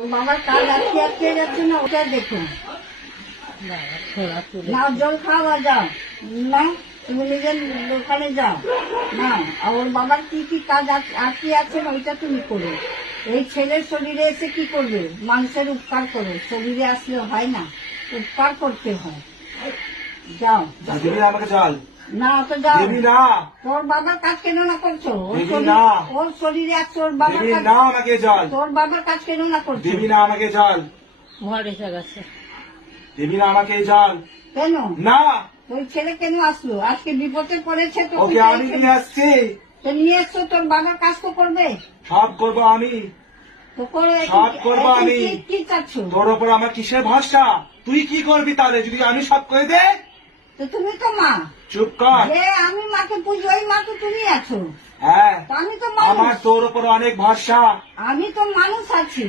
ওর বাবার কাজ আটকে যাচ্ছে না, ওটা দেখুন। না জল খাওয়া যাও না, তুমি নিজের দোকানে যাও না। আর ওর বাবার কি কি কাজ আটকে আছে না ওইটা তুমি করো। এই ছেলের শরীরে এসে কি করবে? মানুষের উপকার করো, শরীরে আসলে হয় না, উপকার করতে হয়। যাও আমাকে চল না তো যাও না। তোর বাবার কাজ কেন না করছো? না। ওর শরীরে আছে, ওর বাবার কাজ না আমাকে চল। তোর বাবার কাজ কেন না করছো? দিবি না আমাকে চল। ঘর এসে গেছে দিবি না আমাকে চল। কেন? না ওই ছেলে কেন আসলো? আজকে বিপদে পড়েছে তো ওকে আমি নিয়ে আসছি। তো নিয়ে এসছো, তোর বাবার কাজ তো করবে। সব করবো আমি, তো করে সব করবো আমি। কি চাচ্ছ? তোর ওপর আমার কিসের ভরসা? তুই কি করবি তাহলে যদি আমি সব করে দে? তো তুমি তো মা। চুপ কর। যে আমি মাকে পুজো, ওই মা তো তুমি আছো। হ্যাঁ তো আমি তো আমার মানুষ, তোর ওপর অনেক ভরসা। আমি তো মানুষ আছি।